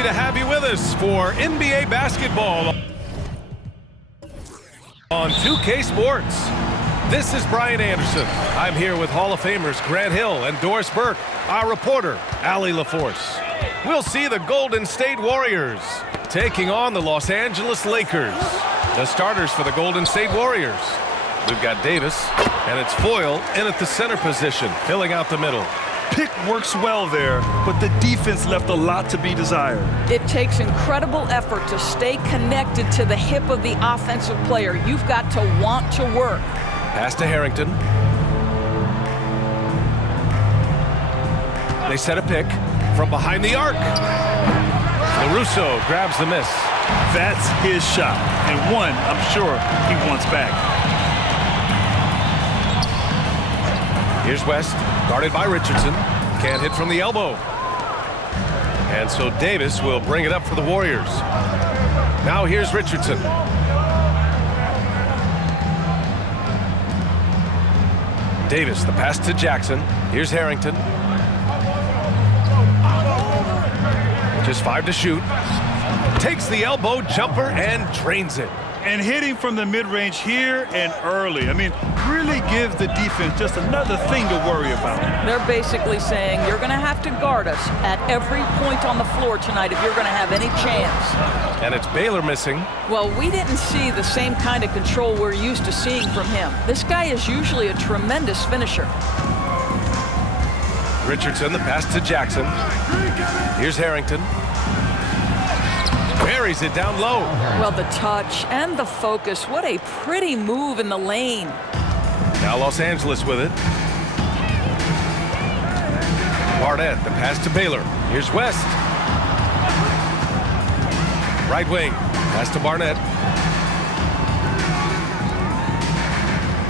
happy to have you with us for NBA basketball on 2K Sports. This is Brian Anderson. I'm here with Hall of Famers Grant Hill and Doris Burke, our reporter, Allie LaForce. We'll see the Golden State Warriors taking on the Los Angeles Lakers. The starters for the Golden State Warriors. We've got Davis, and it's Foyle in at the center position, filling out the middle. Pick works well there, but the defense left a lot to be desired. It takes incredible effort to stay connected to the hip of the offensive player. You've got to want to work. Pass to Harrington. They set a pick from behind the arc. LaRusso grabs the miss. That's his shot, and one I'm sure he wants back. Here's West, guarded by Richardson. Can't hit from the elbow. And so Davis will bring it up for the Warriors. Now here's Richardson. Davis, the pass to Jackson. Here's Harrington. Just 5 to shoot. Takes the elbow jumper and drains it. And hitting from the mid-range here and early. I mean, really gives the defense just another thing to worry about. They're basically saying you're going to have to guard us at every point on the floor tonight if you're going to have any chance. And it's Baylor missing. Well, we didn't see the same kind of control we're used to seeing from him. This guy is usually a tremendous finisher. Richardson, the pass to Jackson. Here's Harrington. Buries it down low. Well, the touch and the focus. What a pretty move in the lane. Now Los Angeles with it. Barnett, the pass to Baylor. Here's West. Right wing, pass to Barnett.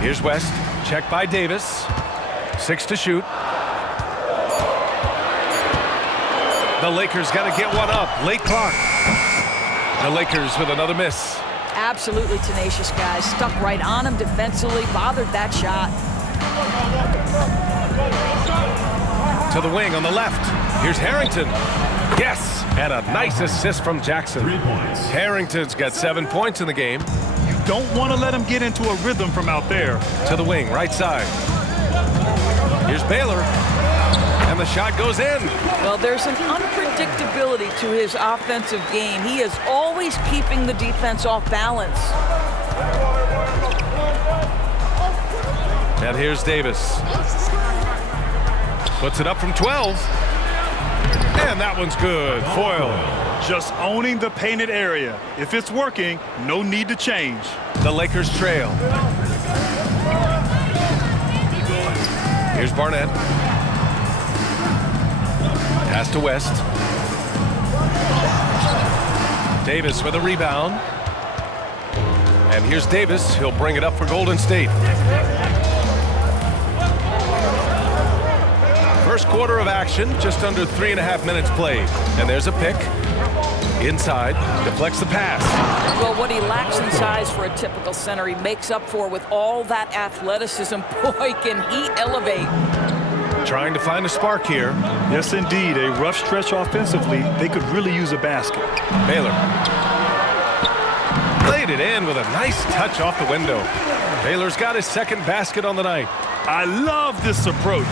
Here's West, checked by Davis. 6 to shoot. The Lakers got to get one up. Late clock. The Lakers with another miss. Absolutely tenacious, guys. Stuck right on him defensively, bothered that shot. To the wing on the left. Here's Harrington. Yes, and a nice assist from Jackson. 3 points. Harrington's got 7 points in the game. You don't want to let him get into a rhythm from out there. To the wing, right side. Here's Baylor. And the shot goes in. Well, there's an unpredictability to his offensive game. He is always keeping the defense off balance. And here's Davis. Puts it up from 12. And that one's good. Foyle. Just owning the painted area. If it's working, no need to change. The Lakers trail. Here's Barnett. Pass to West. Davis with a rebound. And here's Davis. He'll bring it up for Golden State. First quarter of action, just under 3.5 minutes played. And there's a pick. Inside, deflects the pass. Well, what he lacks in size for a typical center, he makes up for with all that athleticism. Boy, can he elevate. Trying to find a spark here. Yes, indeed. A rough stretch offensively. They could really use a basket. Baylor. Laid it in with a nice touch off the window. Baylor's got his second basket on the night. I love this approach.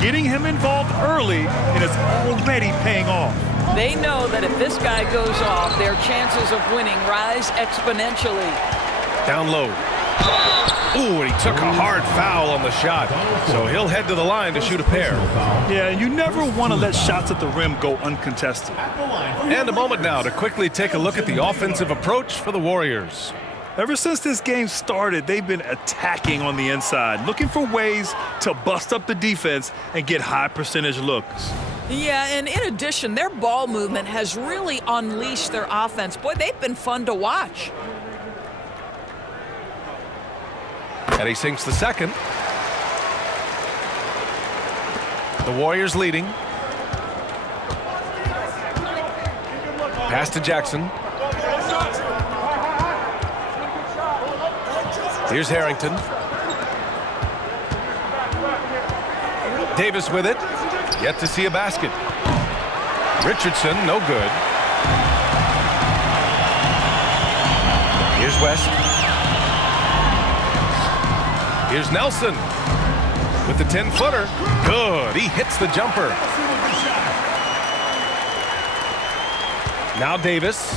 Getting him involved early, and it's already paying off. They know that if this guy goes off, their chances of winning rise exponentially. Down low. Ooh, and he took a hard foul on the shot. So he'll head to the line to shoot a pair. Yeah, you never want to let shots at the rim go uncontested. And a moment now to quickly take a look at the offensive approach for the Warriors. Ever since this game started, they've been attacking on the inside, looking for ways to bust up the defense and get high percentage looks. Yeah, and in addition, their ball movement has really unleashed their offense. Boy, they've been fun to watch. And he sinks the second. The Warriors leading. Pass to Jackson. Here's Harrington. Davis with it. Yet to see a basket. Richardson, no good. West. Here's Nelson with the 10-footer. Good. He hits the jumper. Now Davis.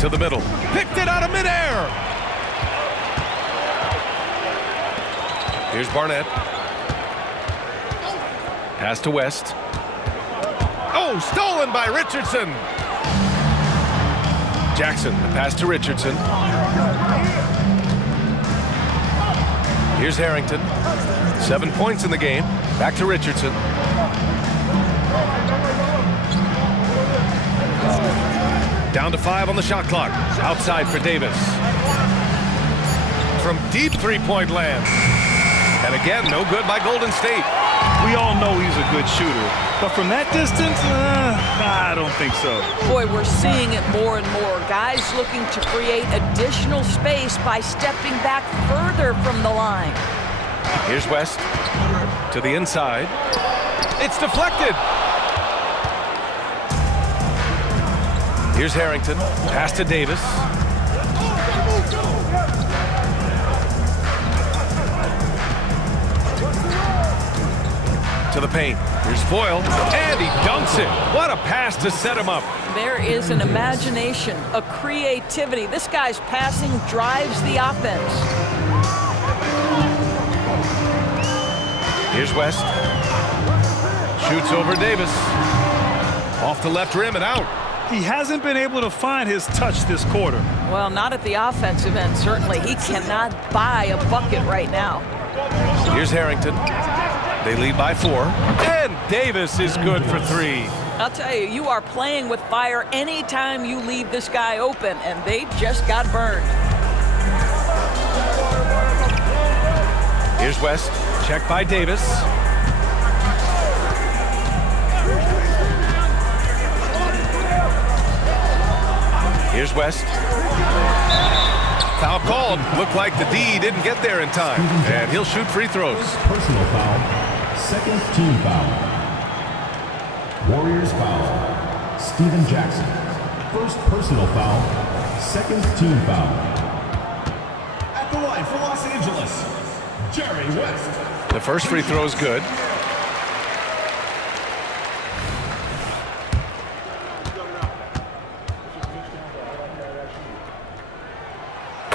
To the middle. Picked it out of midair. Here's Barnett. Pass to West. Oh, stolen by Richardson. Jackson, the pass to Richardson. Here's Harrington. 7 points in the game. Back to Richardson. Down to 5 on the shot clock. Outside for Davis. From deep three-point land. And again, no good by Golden State. We all know he's a good shooter, but from that distance, I don't think so. Boy, we're seeing it more and more. Guys looking to create additional space by stepping back further from the line. Here's West to the inside. It's deflected. Here's Harrington. Pass to Davis. To the paint. Here's Foyle. And he dunks it. What a pass to set him up. There is an imagination, a creativity. This guy's passing drives the offense. Here's West. Shoots over Davis. Off the left rim and out. He hasn't been able to find his touch this quarter. Well, not at the offensive end, certainly. He cannot buy a bucket right now. Here's Harrington. They lead by 4. And Davis is good for 3. I'll tell you, you are playing with fire anytime you leave this guy open, and they just got burned. Here's West. Check by Davis. Here's West. Foul called. Looked like the D didn't get there in time. And he'll shoot free throws. Personal foul. Second team foul. Warriors foul. Steven Jackson. First personal foul. Second team foul. At the line for Los Angeles, Jerry West. The first free throw is good.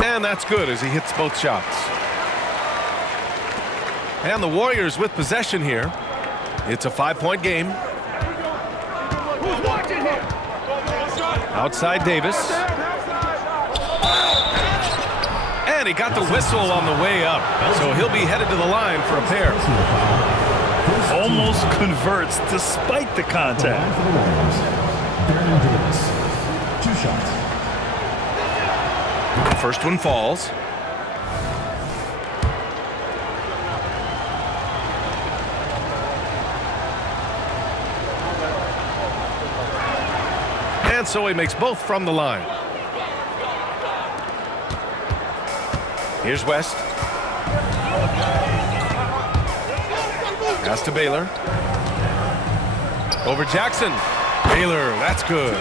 And that's good as he hits both shots. And the Warriors with possession here. It's a 5-point game. Outside Davis. And he got the whistle on the way up. So he'll be headed to the line for a pair. Almost converts despite the contact. Davis. 2 shots. First one falls. And so he makes both from the line. Here's West. Pass to Baylor. Over Jackson. Baylor, that's good.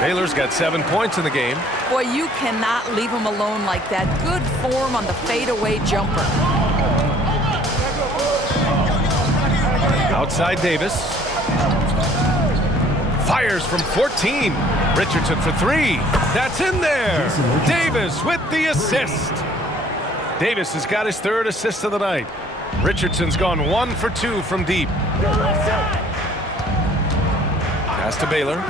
Baylor's got 7 points in the game. Boy, you cannot leave him alone like that. Good form on the fadeaway jumper. Outside Davis. Fires from 14. Richardson for 3. That's in there. Davis with the assist. Davis has got his 3rd assist of the night. Richardson's gone 1 for 2 from deep. Pass to Baylor.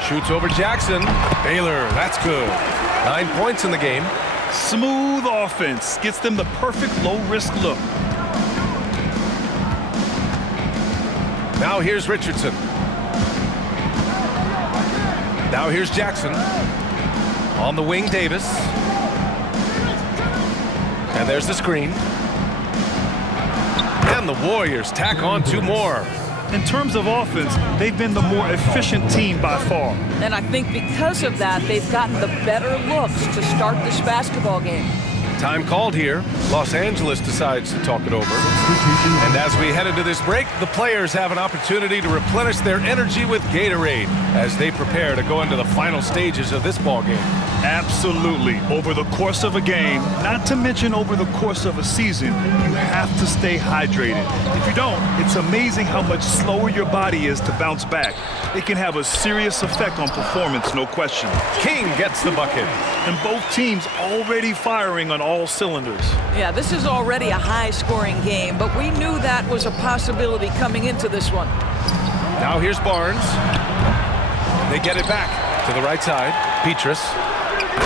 Shoots over Jackson. Baylor, that's good. 9 points in the game. Smooth offense gets them the perfect low-risk look. Now here's Richardson. Now here's Jackson. On the wing, Davis. And there's the screen. And the Warriors tack on 2 more. In terms of offense, they've been the more efficient team by far. And I think because of that, they've gotten the better looks to start this basketball game. Time called here. Los Angeles decides to talk it over. And as we head into this break, the players have an opportunity to replenish their energy with Gatorade as they prepare to go into the final stages of this ball game. Absolutely. Over the course of a game, not to mention over the course of a season, you have to stay hydrated. If you don't, it's amazing how much slower your body is to bounce back. It can have a serious effect on performance, no question. King gets the bucket. And both teams already firing on all cylinders. Yeah, this is already a high-scoring game, but we knew that was a possibility coming into this one. Now here's Barnes. They get it back to the right side. Petrus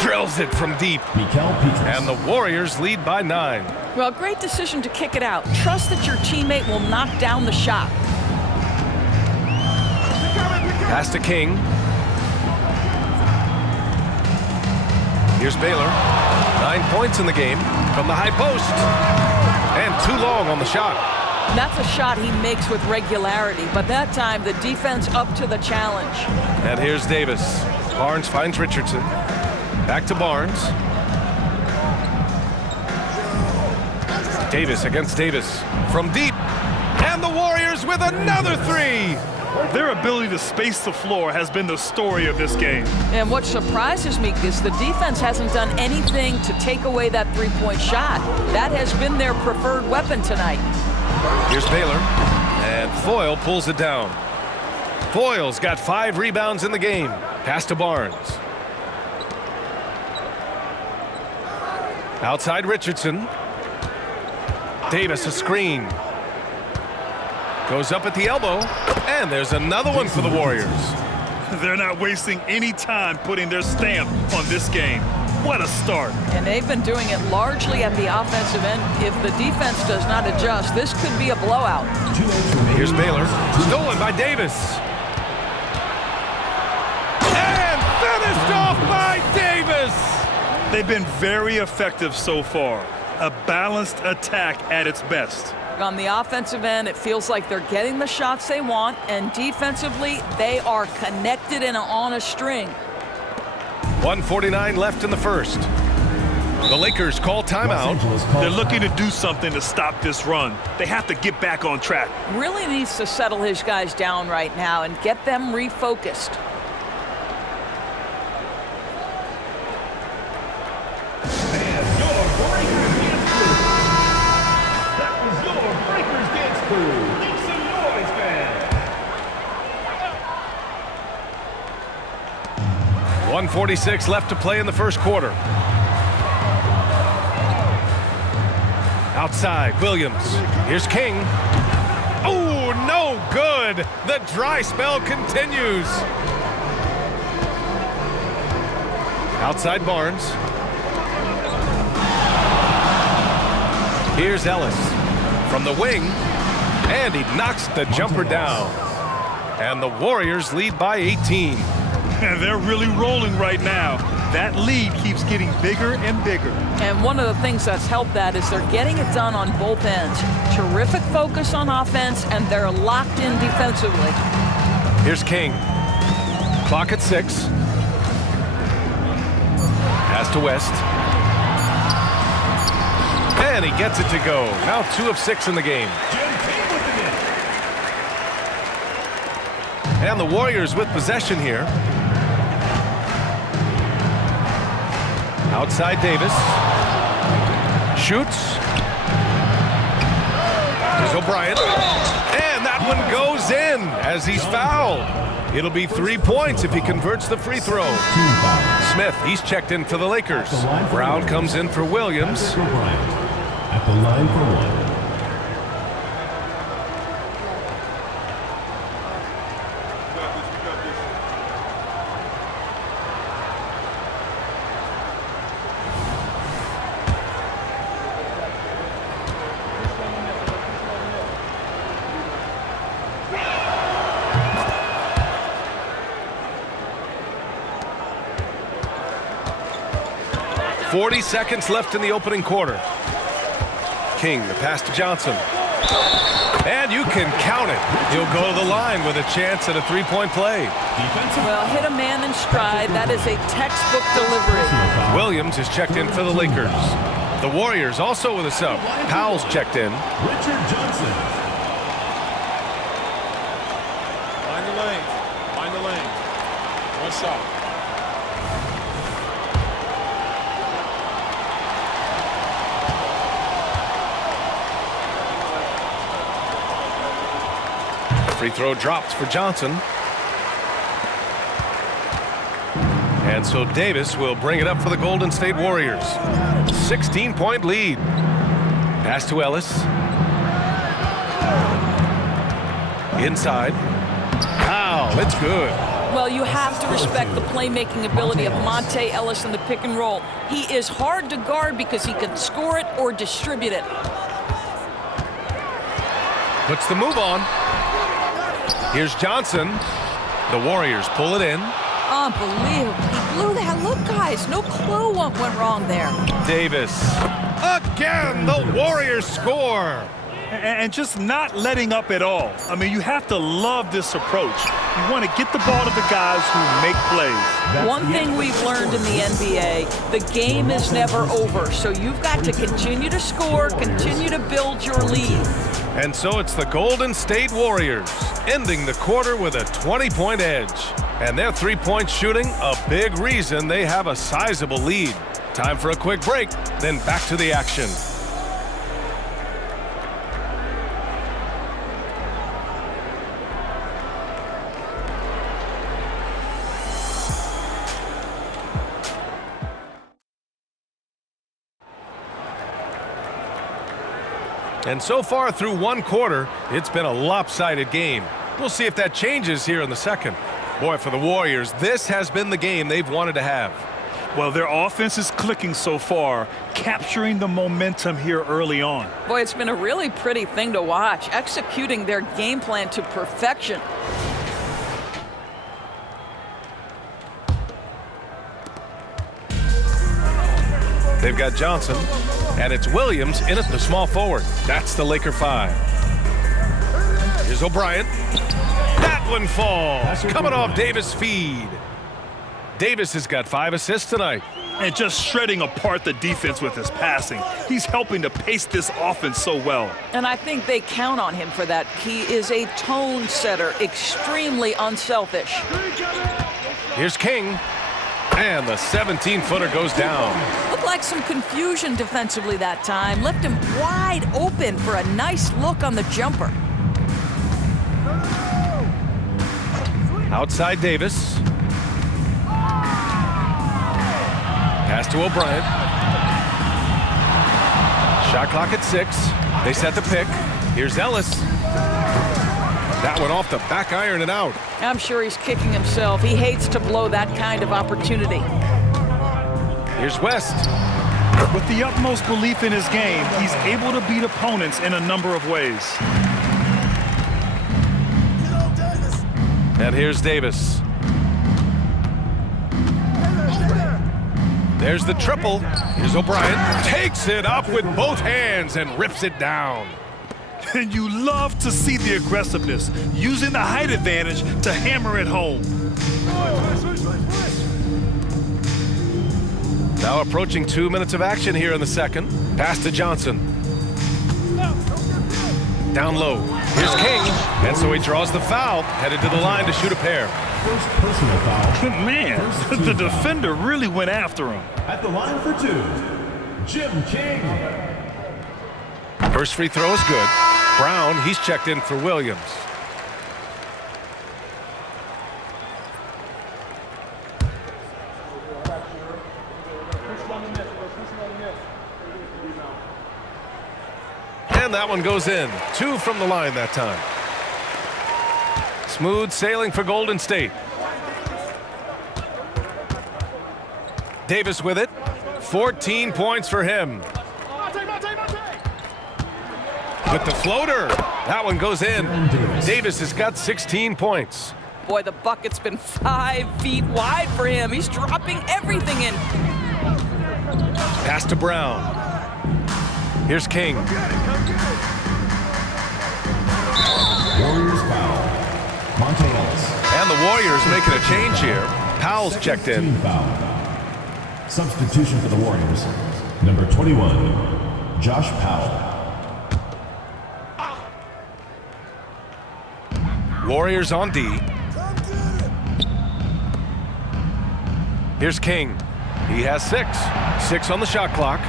drills it from deep. And the Warriors lead by 9. Well, great decision to kick it out. Trust that your teammate will knock down the shot. Pass to King. Here's Baylor. 9 points in the game from the high post. And too long on the shot. That's a shot he makes with regularity, but that time the defense up to the challenge. And here's Davis. Barnes finds Richardson. Back to Barnes. Davis against Davis from deep. And the Warriors with another 3. Their ability to space the floor has been the story of this game. And what surprises me is the defense hasn't done anything to take away that three-point shot. That has been their preferred weapon tonight. Here's Baylor. And Foyle pulls it down. Foyle's got 5 rebounds in the game. Pass to Barnes. Outside Richardson. Davis a screen. Goes up at the elbow. And there's another one for the Warriors. They're not wasting any time putting their stamp on this game. What a start. And they've been doing it largely at the offensive end. If the defense does not adjust, this could be a blowout. Here's Baylor. Stolen by Davis. And finished off by Davis. They've been very effective so far. A balanced attack at its best. On the offensive end, it feels like they're getting the shots they want, and defensively, they are connected and on a string. 1:49 left in the first. The Lakers call timeout. They're looking to do something to stop this run. They have to get back on track. Really needs to settle his guys down right now and get them refocused. That was your Breakers Dance Crew. Make some noise, fans. 1:46 left to play in the first quarter. Outside, Williams. Here's King. Oh, no good. The dry spell continues. Outside Barnes. Here's Ellis from the wing. And he knocks the jumper down. And the Warriors lead by 18. And they're really rolling right now. That lead keeps getting bigger and bigger. And one of the things that's helped that is they're getting it done on both ends. Terrific focus on offense, and they're locked in defensively. Here's King. Clock at 6. Pass to West. And he gets it to go. Now 2 of 6 in the game. And the Warriors with possession here. Outside Davis. Shoots. There's O'Brien. And that one goes in as he's fouled. It'll be 3 points if he converts the free throw. Smith, he's checked in for the Lakers. Brown comes in for Williams. At the line for one. .40 seconds left in the opening quarter. King, the pass to Johnson. And you can count it. He'll go to the line with a chance at a three-point play. Well, hit a man in stride. That is a textbook delivery. Williams is checked in for the Lakers. The Warriors also with a sub. Powell's checked in. Richard Johnson. Find the lane. Find the lane. One shot. Free throw drops for Johnson. And so Davis will bring it up for the Golden State Warriors. 16-point lead. Pass to Ellis. Inside. Powell, it's good. Well, you have to respect the playmaking ability of Monte Ellis in the pick and roll. He is hard to guard because he can score it or distribute it. Puts the move on. Here's Johnson. The Warriors pull it in. Unbelievable. He blew that. Look, guys, no clue what went wrong there. Davis. Again, the Warriors score. And just not letting up at all. I mean, you have to love this approach. You want to get the ball to the guys who make plays. One thing we've learned in the NBA, the game is never over. So you've got to continue to score, continue to build your lead. And so it's the Golden State Warriors ending the quarter with a 20-point edge. And their three-point shooting, a big reason they have a sizable lead. Time for a quick break, then back to the action. And so far through one quarter, it's been a lopsided game. We'll see if that changes here in the second. Boy, for the Warriors, this has been the game they've wanted to have. Well, their offense is clicking so far, capturing the momentum here early on. Boy, it's been a really pretty thing to watch, executing their game plan to perfection. They've got Johnson, and it's Williams in at the small forward. That's the Laker 5. Here's O'Brien. That one falls, coming off Davis' feed. Davis has got 5 assists tonight. And just shredding apart the defense with his passing. He's helping to pace this offense so well. And I think they count on him for that. He is a tone setter, extremely unselfish. Here's King. And the 17-footer goes down. Looked like some confusion defensively that time. Left him wide open for a nice look on the jumper. Outside Davis. Pass to O'Brien. Shot clock at 6. They set the pick. Here's Ellis. That one off the back iron and out. I'm sure he's kicking himself. He hates to blow that kind of opportunity. Here's West. With the utmost belief in his game, he's able to beat opponents in a number of ways. And here's Davis. There's the triple. Here's O'Brien. Takes it up with both hands and rips it down. And you love to see the aggressiveness, using the height advantage to hammer it home. Now approaching 2 minutes of action here in the second. Pass to Johnson. Down low. Here's King. And so he draws the foul, headed to the line to shoot a pair. First personal foul. Man, the defender really went after him. At the line for 2, Jim King. First free throw is good. Brown, he's checked in for Williams. And that one goes in. 2 from the line that time. Smooth sailing for Golden State. Davis with it. 14 points for him. With the floater. That one goes in. Davis has got 16 points. Boy, the bucket's been 5 feet wide for him. He's dropping everything in. Pass to Brown. Here's King. Warriors foul. Monte Ellis. And the Warriors making a change here. Powell's checked in. Team foul. Substitution for the Warriors. Number 21, Josh Powell. Warriors on D. Here's King. He has 6. 6 on the shot clock.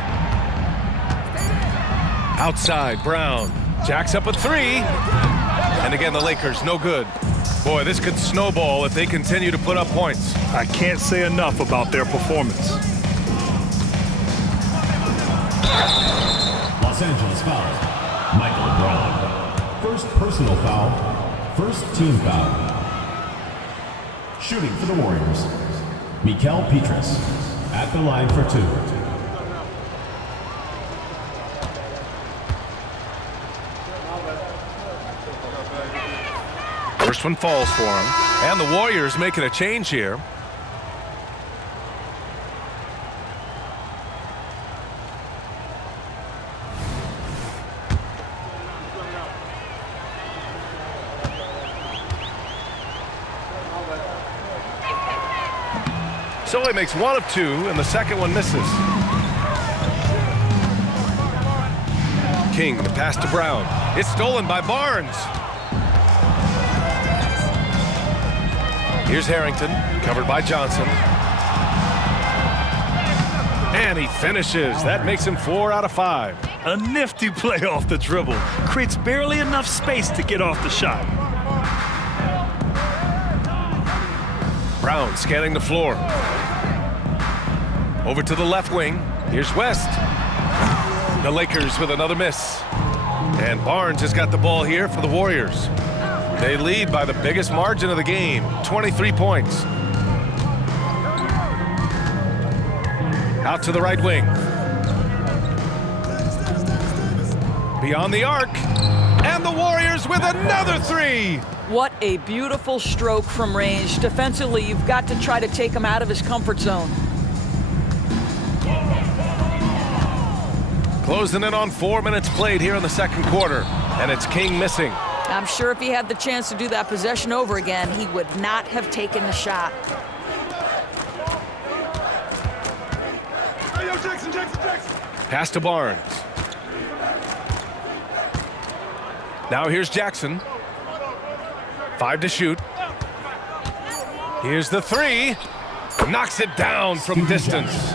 Outside, Brown. Jacks up a 3. And again, the Lakers, no good. Boy, this could snowball if they continue to put up points. I can't say enough about their performance. Los Angeles foul. Michael Brown. First personal foul. First team foul. Shooting for the Warriors, Mikel Petrus at the line for 2. First one falls for him. And the Warriors making a change here. So he makes 1 of 2, and the second one misses. King, the pass to Brown. It's stolen by Barnes. Here's Harrington, covered by Johnson. And he finishes. That makes him 4 out of 5. A nifty play off the dribble. Creates barely enough space to get off the shot. Brown scanning the floor. Over to the left wing. Here's West. The Lakers with another miss. And Barnes has got the ball here for the Warriors. They lead by the biggest margin of the game, 23 points. Out to the right wing. Beyond the arc. And the Warriors with another 3. What a beautiful stroke from range. Defensively, you've got to try to take him out of his comfort zone. Closing in on 4 minutes played here in the second quarter. And it's King missing. I'm sure if he had the chance to do that possession over again, he would not have taken the shot. Hey, yo, Jackson. Pass to Barnes. Now here's Jackson. 5 to shoot. Here's the 3. Knocks it down from distance.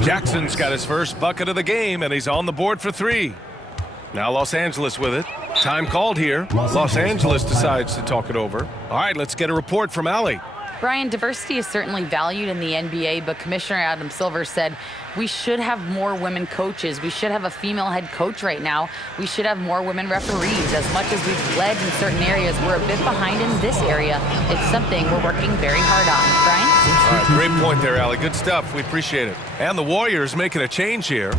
Jackson's got his first bucket of the game, and he's on the board for 3. Now Los Angeles with it. Time called here. Los Angeles decides to talk it over. All right, let's get a report from Allie. Brian, diversity is certainly valued in the NBA, but Commissioner Adam Silver said we should have more women coaches. We should have a female head coach right now. We should have more women referees. As much as we've led in certain areas, we're a bit behind in this area. It's something we're working very hard on. Brian? All right, great point there, Allie. Good stuff. We appreciate it. And the Warriors making a change here.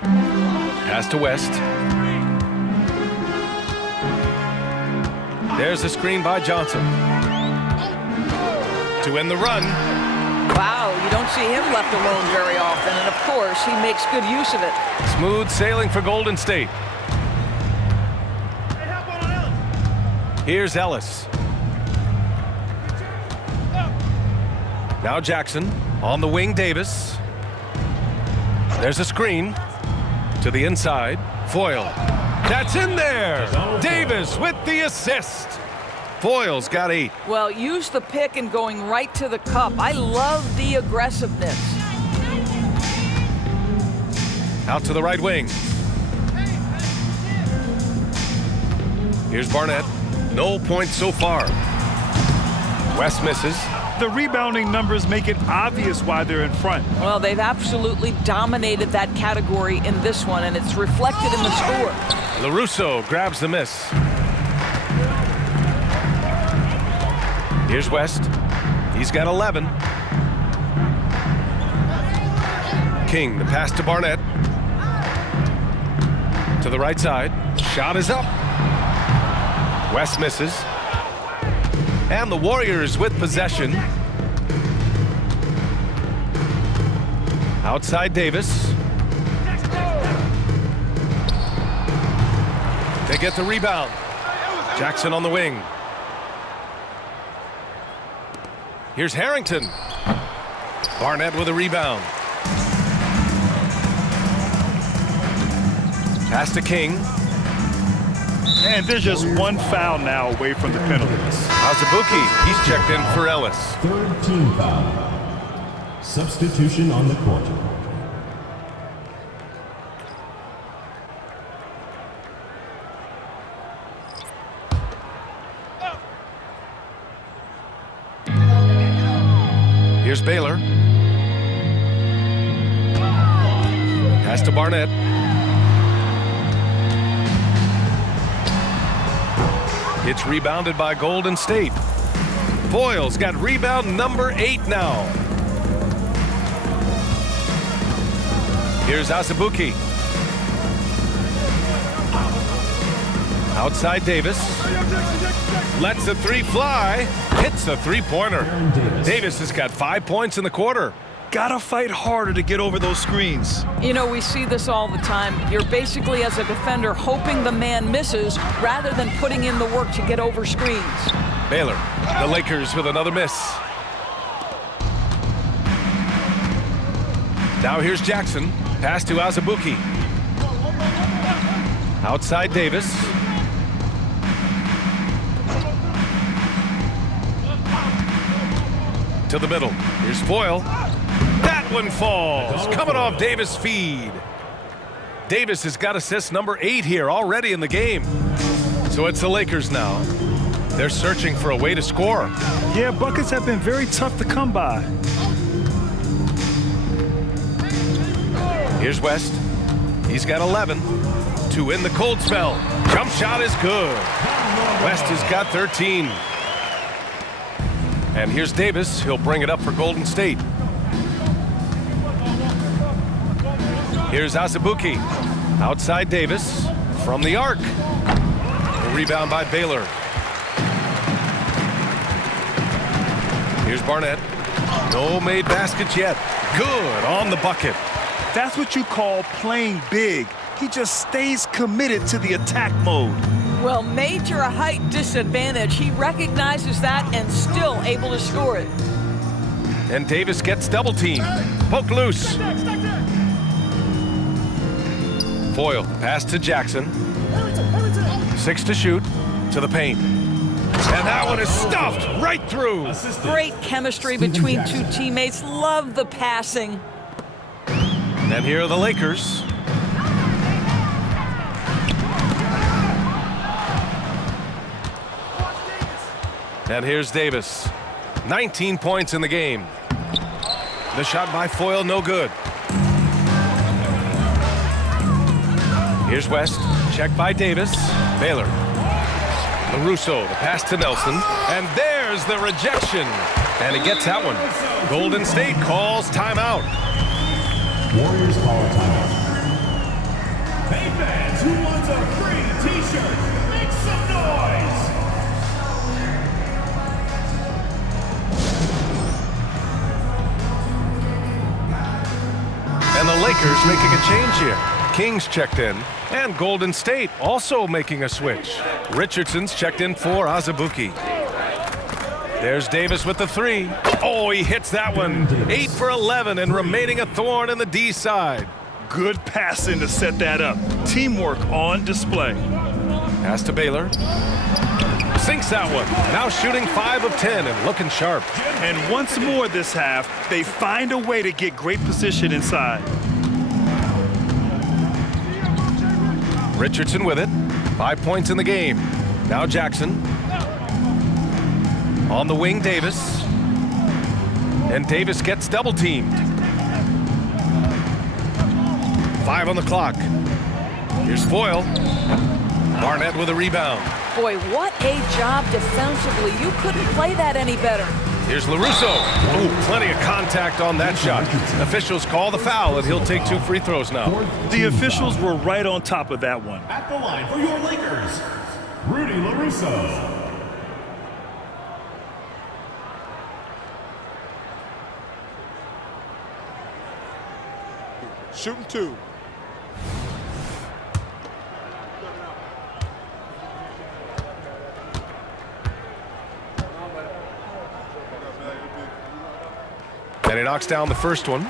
Pass to West. There's a screen by Johnson. To end the run. Wow, you don't see him left alone very often, and of course, he makes good use of it. Smooth sailing for Golden State. Here's Ellis. Now Jackson. On the wing, Davis. There's a screen. To the inside. Foyle. That's in there. Davis with the assist. Foyle's got 8. Well, use the pick and going right to the cup. I love the aggressiveness. Out to the right wing. Here's Barnett. No points so far. West misses. The rebounding numbers make it obvious why they're in front. Well, they've absolutely dominated that category in this one, and it's reflected in the score. LaRusso grabs the miss. Here's West. He's got 11. King, the pass to Barnett. To the right side. Shot is up. West misses. And the Warriors with possession. Outside Davis. They get the rebound. Jackson on the wing. Here's Harrington. Barnett with a rebound. Pass to King. And there's just one foul now away from the penalty. Azubuike, he's checked in for Ellis. Third team foul. Substitution on the court. Here's Baylor. Pass to Barnett. It's rebounded by Golden State. Boyle's got rebound number 8 now. Here's Azubuike. Outside Davis. Lets the three fly. Hits a three-pointer. Davis has got 5 points in the quarter. Gotta fight harder to get over those screens. You know, we see this all the time. You're basically, as a defender, hoping the man misses rather than putting in the work to get over screens. Baylor, the Lakers with another miss. Now here's Jackson. Pass to Azubuike. Outside Davis. To the middle. Here's Foyle. That one falls. Coming off Davis' feed. Davis has got assist number 8 here already in the game. So it's the Lakers now. They're searching for a way to score. Yeah, buckets have been very tough to come by. Here's West. He's got 11 to win the cold spell. Jump shot is good. West has got 13. And here's Davis. He'll bring it up for Golden State. Here's Azubuike. Outside Davis from the arc. A rebound by Baylor. Here's Barnett. No made baskets yet. Good on the bucket. That's what you call playing big. He just stays committed to the attack mode. Well, major a height disadvantage. He recognizes that and still able to score it. And Davis gets double teamed. Poked loose. Foyle, pass to Jackson. 6 to shoot. To the paint. And that one is stuffed right through. Great chemistry between two teammates. Love the passing. And here are the Lakers. And here's Davis. 19 points in the game. The shot by Foyle, no good. Here's West. Checked by Davis. Baylor. LaRusso, the pass to Nelson. And there's the rejection. And he gets that one. Golden State calls timeout. Warriors call a timeout. Hey fans, who wants a free t-shirt? Make some noise! And the Lakers making a change here. Kings checked in, and Golden State also making a switch. Richardson's checked in for Azubuike. There's Davis with the 3. Oh, he hits that one. 8 for 11 and remaining a thorn in the D side. Good passing to set that up. Teamwork on display. Pass to Baylor. Sinks that one. Now shooting 5 of 10 and looking sharp. And once more this half, they find a way to get great position inside. Richardson with it. 5 points in the game. Now Jackson. On the wing, Davis. And Davis gets double teamed. 5 on the clock. Here's Foyle. Barnett with a rebound. Boy, what a job defensively. You couldn't play that any better. Here's LaRusso. Oh, plenty of contact on that shot. Officials call the foul, and he'll take 2 free throws now. The officials were right on top of that one. At the line for your Lakers, Rudy LaRusso. Shooting 2. And he knocks down the first one.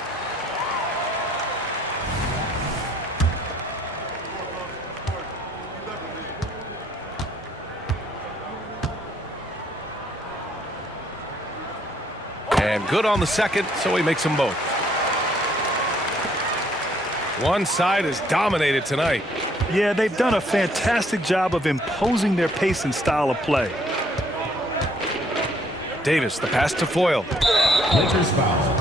And good on the second, so he makes them both. One side is dominated tonight. Yeah, they've done a fantastic job of imposing their pace and style of play. Davis, the pass to Foyle. Lakers foul.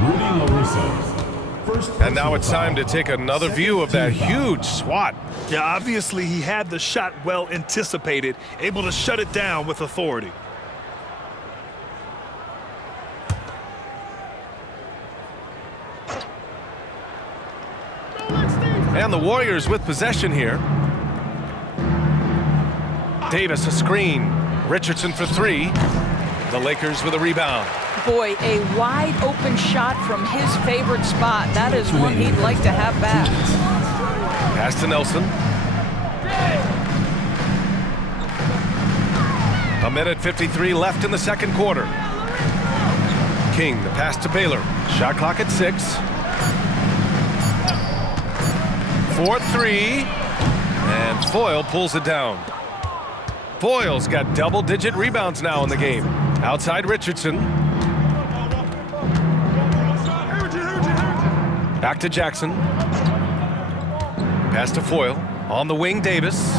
Rudy LaRusso. First And now it's time to take another view of that huge swat. Yeah, obviously he had the shot well anticipated, able to shut it down with authority. And the Warriors with possession here. Davis a screen. Richardson for three. The Lakers with a rebound. Boy, a wide open shot from his favorite spot. That is one he'd like to have back. Pass to Nelson. A minute 53 left in the second quarter. King, the pass to Baylor. Shot clock at 6. 4-3. And Foyle pulls it down. Foyle's got double-digit rebounds now in the game. Outside Richardson. Back to Jackson. Pass to Foyle. On the wing, Davis.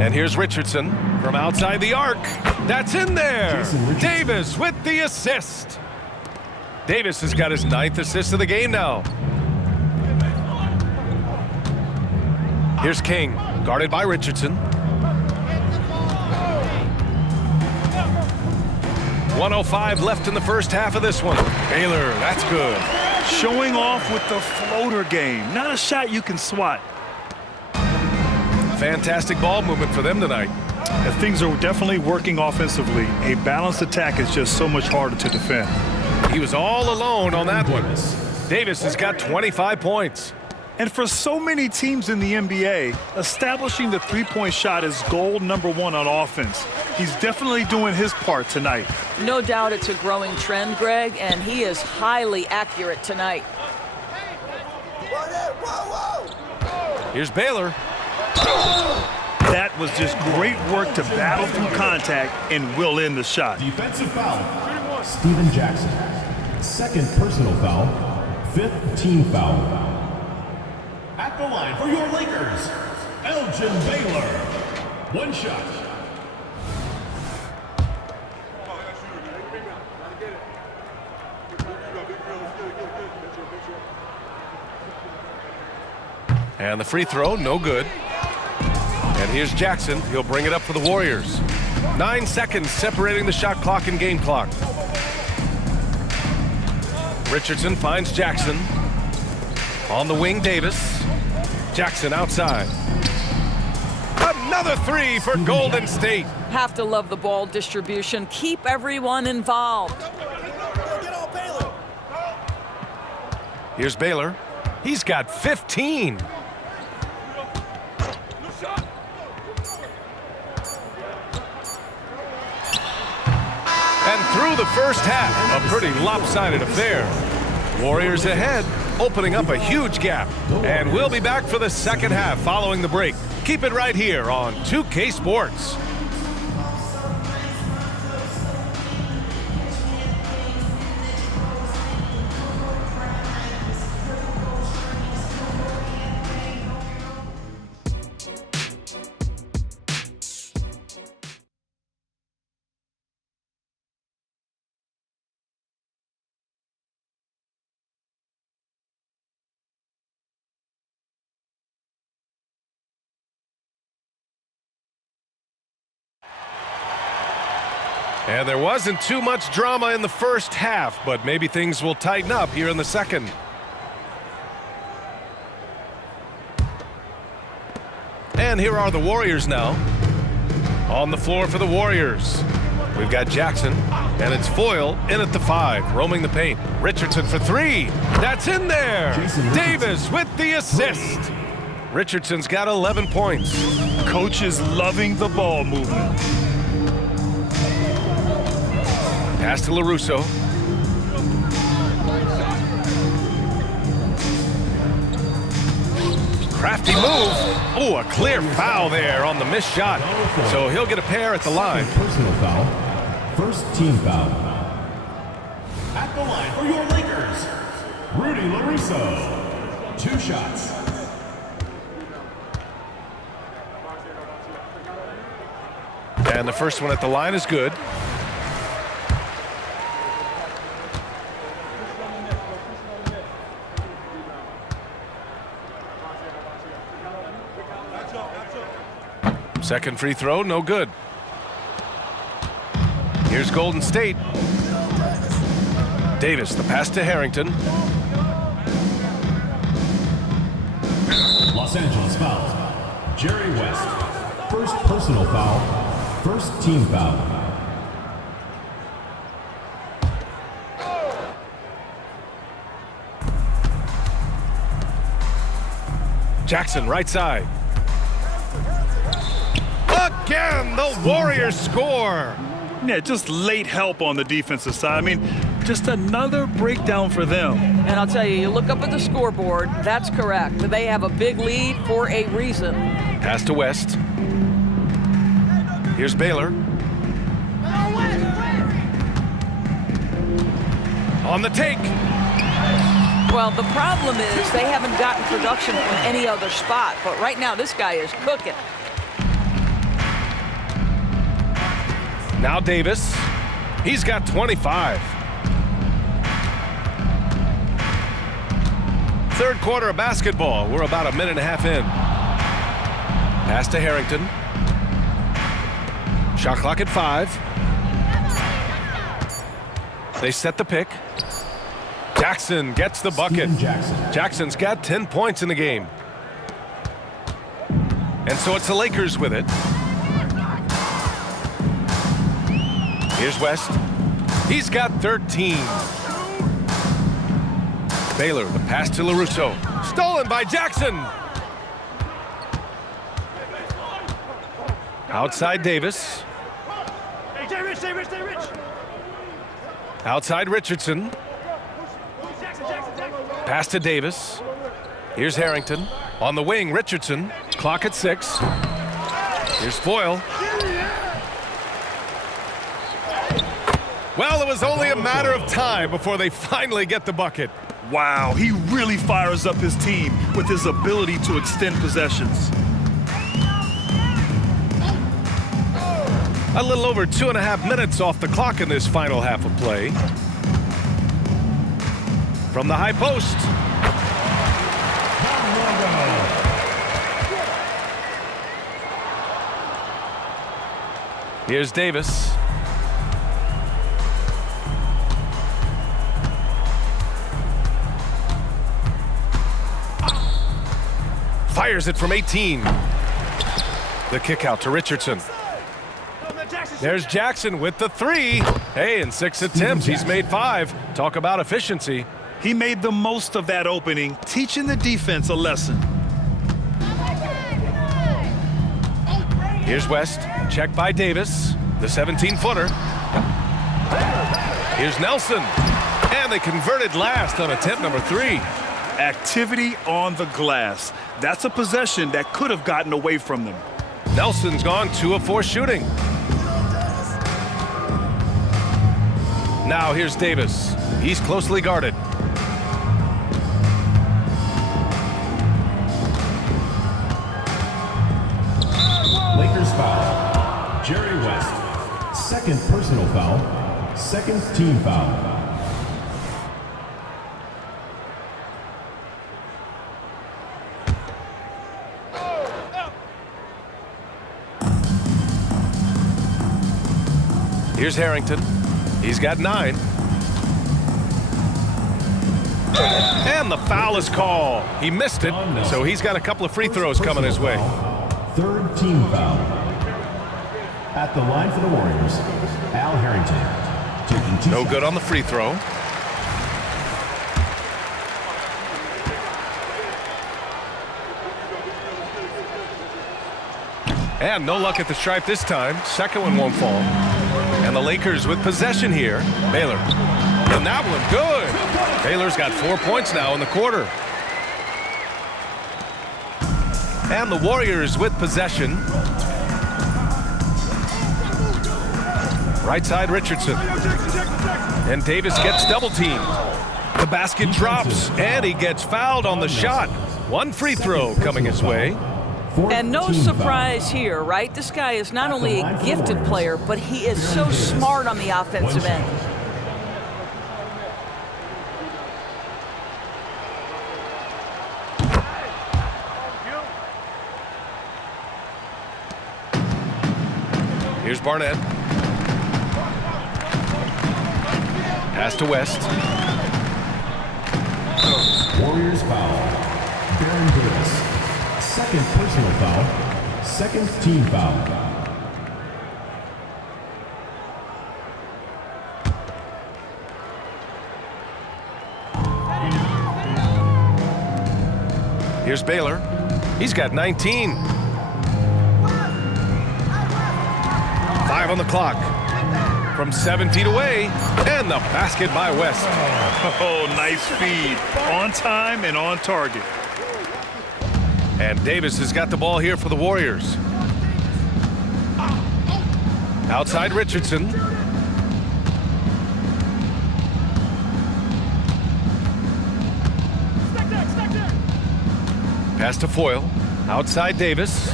And here's Richardson from outside the arc. That's in there. Davis with the assist. Davis has got his 9th assist of the game now. Here's King, guarded by Richardson. 1:05 left in the first half of this one. Baylor, that's good. Showing off with the floater game. Not a shot you can swat. Fantastic ball movement for them tonight. And things are definitely working offensively. A balanced attack is just so much harder to defend. He was all alone on that one. Davis has got 25 points. And for so many teams in the NBA, establishing the three-point shot is goal number one on offense. He's definitely doing his part tonight. No doubt it's a growing trend, Greg, and he is highly accurate tonight. Here's Baylor. That was just great work to battle through contact and will in the shot. Defensive foul. Steven Jackson. Second personal foul. 5th team foul. At the line for your Lakers, Elgin Baylor. One shot. And the free throw, no good. And here's Jackson. He'll bring it up for the Warriors. 9 seconds separating the shot clock and game clock. Richardson finds Jackson. On the wing, Davis. Jackson outside. Another three for Golden State. Have to love the ball distribution. Keep everyone involved. Here's Baylor. He's got 15. And through the first half, a pretty lopsided affair. Warriors ahead, opening up a huge gap. And we'll be back for the second half following the break. Keep it right here on 2K Sports. And there wasn't too much drama in the first half, but maybe things will tighten up here in the second. And here are the Warriors now. On the floor for the Warriors, we've got Jackson, and it's Foyle in at the 5, roaming the paint. Richardson for 3. That's in there. Davis with the assist. Richardson's got 11 points. Coach is loving the ball movement. Pass to LaRusso. Crafty move. Oh, a clear foul there on the missed shot. So he'll get a pair at the line. Personal foul. First team foul. At the line for your Lakers, Rudy LaRusso. 2 shots. And the first one at the line is good. Second free throw, no good. Here's Golden State. Davis, the pass to Harrington. Los Angeles foul. Jerry West. First personal foul. First team foul. Jackson, right side. Again, the Warriors score. Yeah, just late help on the defensive side. I mean, just another breakdown for them. And I'll tell you, you look up at the scoreboard, that's correct. They have a big lead for a reason. Pass to West. Here's Baylor. On the take. Well, the problem is they haven't gotten production from any other spot, but right now this guy is cooking. Now Davis. He's got 25. Third quarter of basketball. We're about a minute and a half in. Pass to Harrington. Shot clock at 5. They set the pick. Jackson gets the bucket. Jackson's got 10 points in the game. And so it's the Lakers with it. Here's West. He's got 13. Baylor, the pass to LaRusso. Stolen by Jackson. Outside Davis. Outside Richardson. Pass to Davis. Here's Harrington. On the wing, Richardson. Clock at 6. Here's Foyle. Well, it was only a matter of time before they finally get the bucket. Wow, he really fires up his team with his ability to extend possessions. A little over 2.5 minutes off the clock in this final half of play. From the high post. Here's Davis. Fires it from 18. The kick out to Richardson. There's Jackson with the 3. Hey, in 6 attempts, he's made 5. Talk about efficiency. He made the most of that opening, teaching the defense a lesson. Here's West. Check by Davis. The 17-footer. Here's Nelson. And they converted last on attempt number 3. Activity on the glass. That's a possession that could have gotten away from them. Nelson's gone 2 of 4 shooting. Now here's Davis. He's closely guarded. Lakers foul. Jerry West. Second personal foul. Second team foul. Here's Harrington. He's got 9. And the foul is called. He missed it, so he's got a couple of free throws coming his way. Third team foul. At the line for the Warriors, Al Harrington. Taking 2 No shots. good on the free throw. And no luck at the stripe this time. Second one won't fall. And the Lakers with possession here. Baylor. And that one good. Baylor's got 4 points now in the quarter. And the Warriors with possession. Right side, Richardson. And Davis gets double teamed. The basket drops, and he gets fouled on the shot. One free throw coming his way. And no surprise here, right? This guy is not only a gifted player, but he is so smart on the offensive end. Here's Barnett. Pass to West. Warriors foul. Baron Davis. Second personal foul. Second team foul. Here's Baylor. He's got 19. 5 on the clock. From 7 feet away, and the basket by West. Oh, nice feed. On time and on target. And Davis has got the ball here for the Warriors. Outside Richardson. Pass to Foyle. Outside Davis.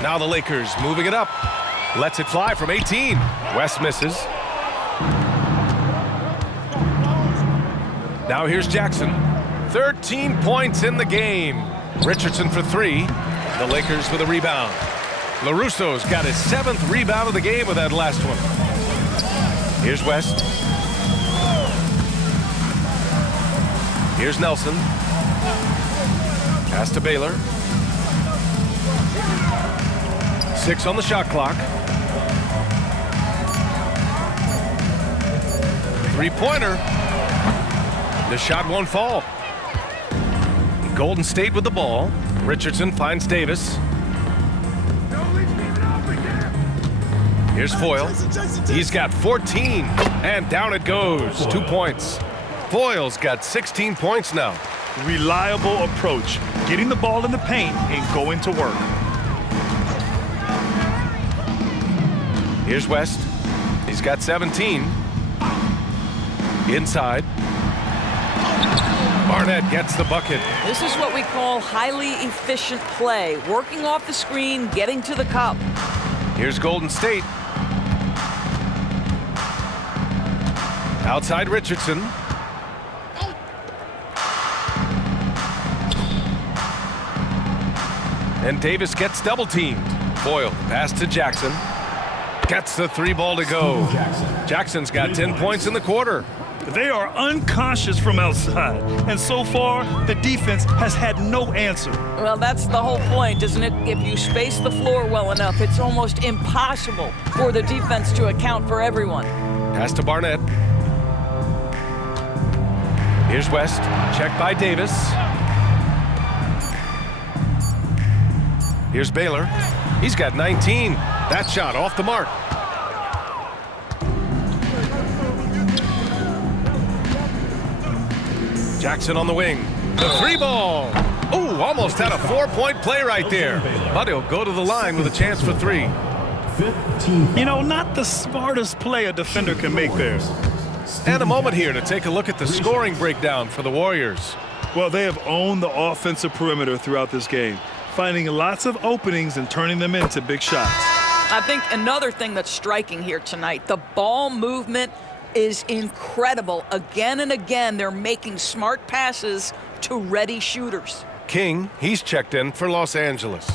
Now the Lakers moving it up. Lets it fly from 18. West misses. Now here's Jackson. 13 points in the game. Richardson for 3. The Lakers with a rebound. LaRusso's got his 7th rebound of the game with that last one. Here's West. Here's Nelson. Pass to Baylor. 6 on the shot clock. 3-pointer. The shot won't fall. Golden State with the ball. Richardson finds Davis. Here's Foyle. He's got 14. And down it goes. 2 points. Foyle's got 16 points now. Reliable approach. Getting the ball in the paint and going to work. Here's West. He's got 17. Inside. Barnett gets the bucket. This is what we call highly efficient play. Working off the screen, getting to the cup. Here's Golden State. Outside Richardson. And Davis gets double teamed. Foyle pass to Jackson. Gets the 3-ball to go. Jackson's got 10 points in the quarter. They are unconscious from outside, and so far, the defense has had no answer. Well, that's the whole point, isn't it? If you space the floor well enough, it's almost impossible for the defense to account for everyone. Pass to Barnett. Here's West. Checked by Davis. Here's Baylor. He's got 19. That shot off the mark. Jackson on the wing. The 3-ball. Oh, almost had a 4-point play right there. But he'll go to the line with a chance for 3. You know, not the smartest play a defender can make there. And a moment here to take a look at the scoring breakdown for the Warriors. Well, they have owned the offensive perimeter throughout this game, finding lots of openings and turning them into big shots. I think another thing that's striking here tonight, the ball movement is incredible. Again and again, they're making smart passes to ready shooters. King, he's checked in for Los Angeles.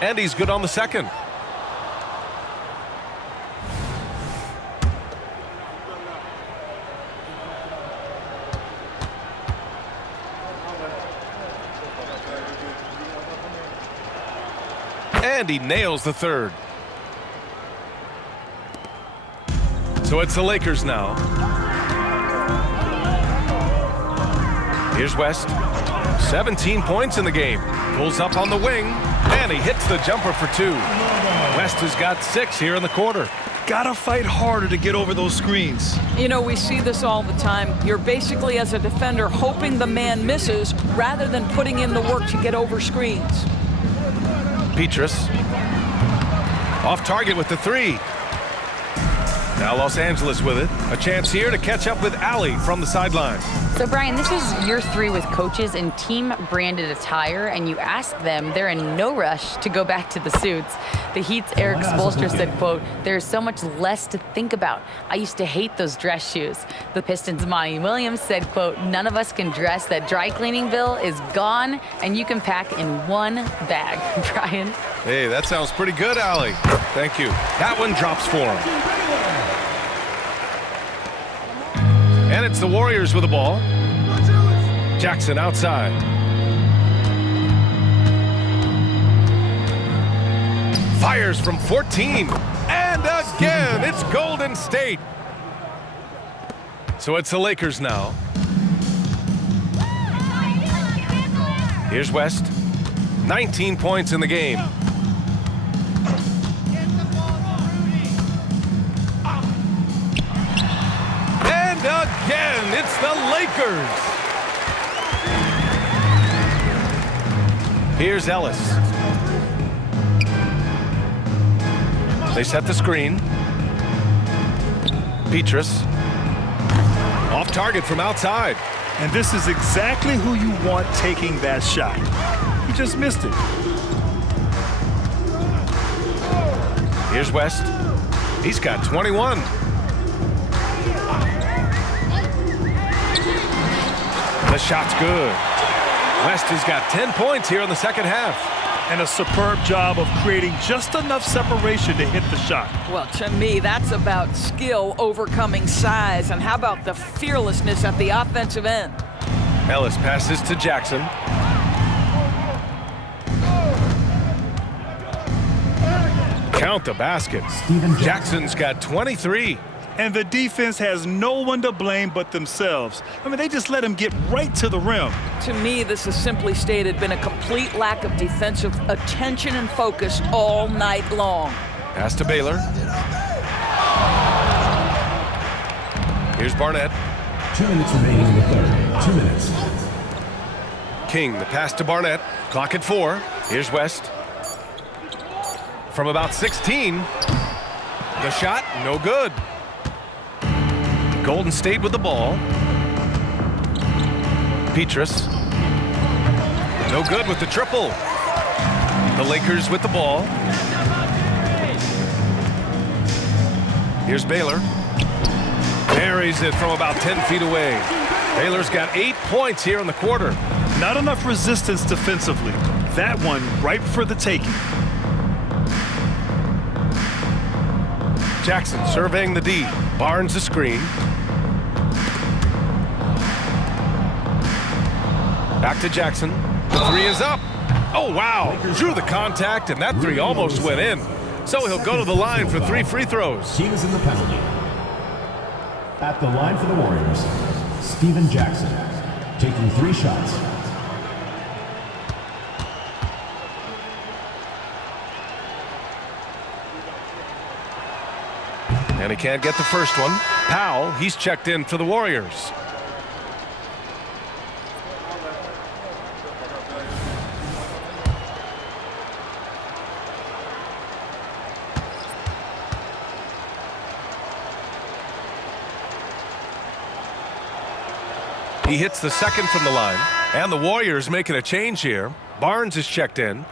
And he's good on the second. And he nails the third. So it's the Lakers now. Here's West. 17 points in the game. Pulls up on the wing, and he hits the jumper for 2. West has got 6 here in the quarter. gotta fight harder to get over those screens. You know, we see this all the time. You're basically, as a defender, hoping the man misses rather than putting in the work to get over screens. Petrus. Off target with the three. Now Los Angeles with it. A chance here to catch up with Allie from the sideline. So, Brian, this is year 3 with coaches in team-branded attire, and you ask them, they're in no rush to go back to the suits. The Heat's Eric Spoelstra said, quote, "There's so much less to think about. I used to hate those dress shoes." The Pistons' Monty Williams said, quote, "None of us can dress. That dry cleaning bill is gone, and you can pack in one bag." Brian? Hey, that sounds pretty good, Allie. Thank you. That one drops for him. And it's the Warriors with the ball. Jackson outside. Fires from 14. And again, it's Golden State. So it's the Lakers now. Here's West. 19 points in the game. And again, it's the Lakers. Here's Ellis. They set the screen. Petrus. Off target from outside. And this is exactly who you want taking that shot. He just missed it. Here's West. He's got 21. The shot's good. West has got 10 points here in the second half. And a superb job of creating just enough separation to hit the shot. Well, to me, that's about skill overcoming size. And how about the fearlessness at the offensive end? Ellis passes to Jackson. Count the basket. Jackson's got 23. And the defense has no one to blame but themselves. I mean, they just let him get right to the rim. To me, this has simply stated been a complete lack of defensive attention and focus all night long. Pass to Baylor. Here's Barnett. 2 minutes remaining in the third. 2 minutes. King, the pass to Barnett. Clock at 4. Here's West. From about 16. The shot, no good. Golden State with the ball. Petrus. No good with the triple. The Lakers with the ball. Here's Baylor. Buries it from about 10 feet away. Baylor's got 8 points here in the quarter. Not enough resistance defensively. That one ripe for the taking. Jackson surveying the D. Barnes the screen. Back to Jackson. The three is up. Oh, wow. Drew the contact, and that three almost went in. So he'll go to the line for 3 free throws. Team is in the penalty. At the line for the Warriors, Steven Jackson, taking 3 shots. And he can't get the first one. Powell, he's checked in for the Warriors. He hits the second from the line, and the Warriors making a change here. Barnes is checked in.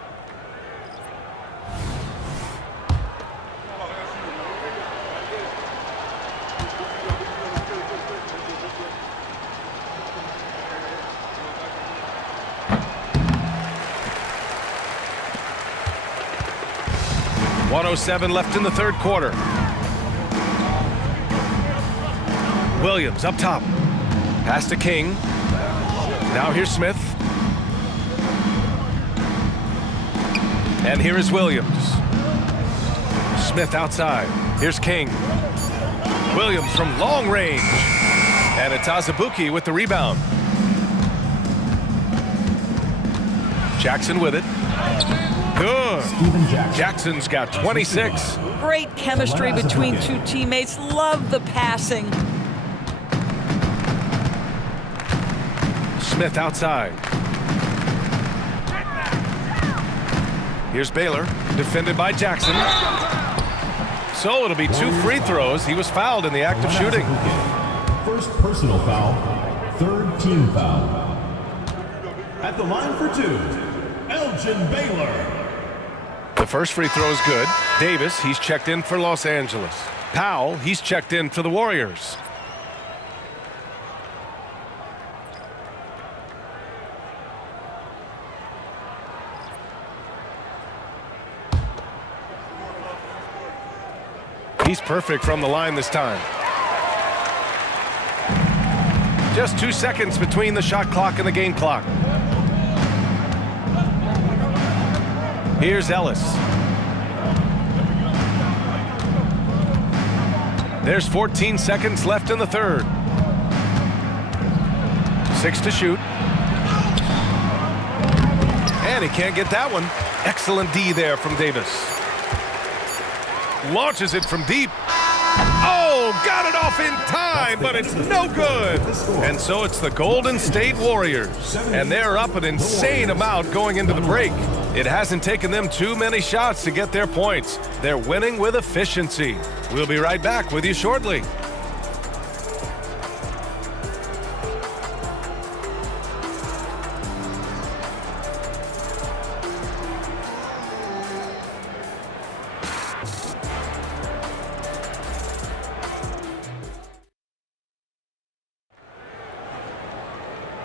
.107 left in the third quarter. Williams up top. Pass to King. Now here's Smith. And here is Williams. Smith outside. Here's King. Williams from long range. And it's Azubuike with the rebound. Jackson with it. Good. good. Steven Jackson. Jackson's got 26. Great chemistry between two teammates. Love the passing. Smith outside. Here's Baylor, defended by Jackson. So it'll be 2 free throws. He was fouled in the act of shooting. First personal foul, third team foul. At the line for 2, Elgin Baylor. The first free throw is good. Davis, he's checked in for Los Angeles. Powell, he's checked in for the Warriors. He's perfect from the line this time. Just 2 seconds between the shot clock and the game clock. Here's Ellis. There's 14 seconds left in the third. 6 to shoot. And he can't get that one. Excellent D there from Davis. Launches it from deep. Oh, got it off in time, but it's no good. And so it's the Golden State Warriors. And they're up an insane amount going into the break. It hasn't taken them too many shots to get their points. They're winning with efficiency. We'll be right back with you shortly.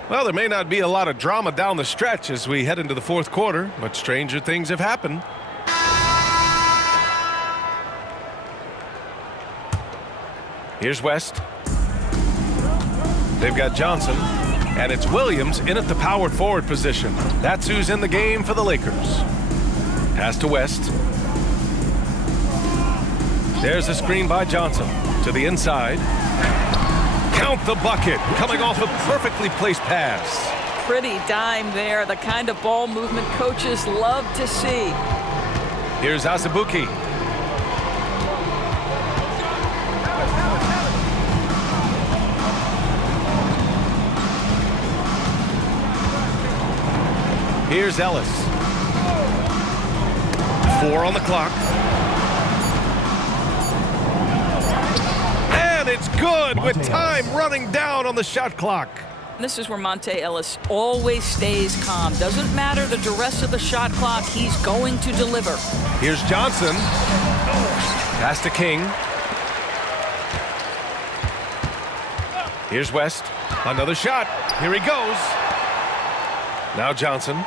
Well, there may not be a lot of drama down the stretch as we head into the fourth quarter, but stranger things have happened. Here's West. They've got Johnson, and it's Williams in at the powered forward position. That's who's in the game for the Lakers. Pass to West. There's a screen by Johnson to the inside. Count the bucket, coming off a perfectly placed pass. Pretty dime there, the kind of ball movement coaches love to see. Here's Azubuike. Here's Ellis. 4 on the clock. And it's good with time running down on the shot clock. This is where Monte Ellis always stays calm. Doesn't matter the duress of the shot clock, he's going to deliver. Here's Johnson. Pass to King. Here's West. Another shot. Here he goes. Now Johnson.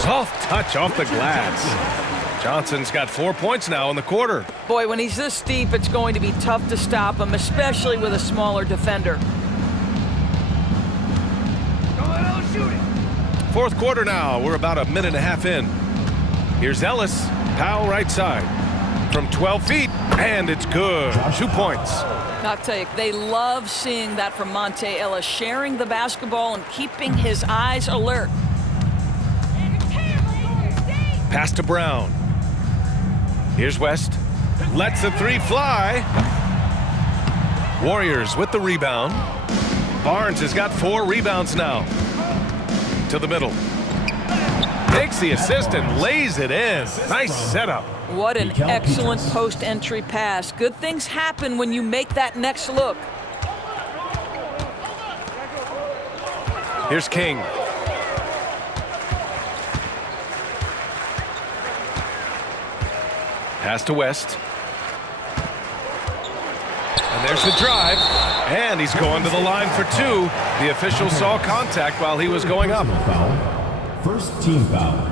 Soft touch off the glass. Johnson's got 4 points now in the quarter. Boy, when he's this deep, it's going to be tough to stop him, especially with a smaller defender. Fourth quarter now. We're about a minute and a half in. Here's Ellis. Powell right side. From 12 feet, and it's good. 2 points. I'll tell you, they love seeing that from Monte Ellis, sharing the basketball and keeping his eyes alert. Pass to Brown. Here's West. Lets the 3 fly. Warriors with the rebound. Barnes has got 4 rebounds now. To the middle. Takes the assist and lays it in. Nice setup. What an excellent post-entry pass. Good things happen when you make that next look. Here's King. Pass to West. And there's the drive. And he's going to the line for 2. The official saw contact while he was going up. Foul. First team foul.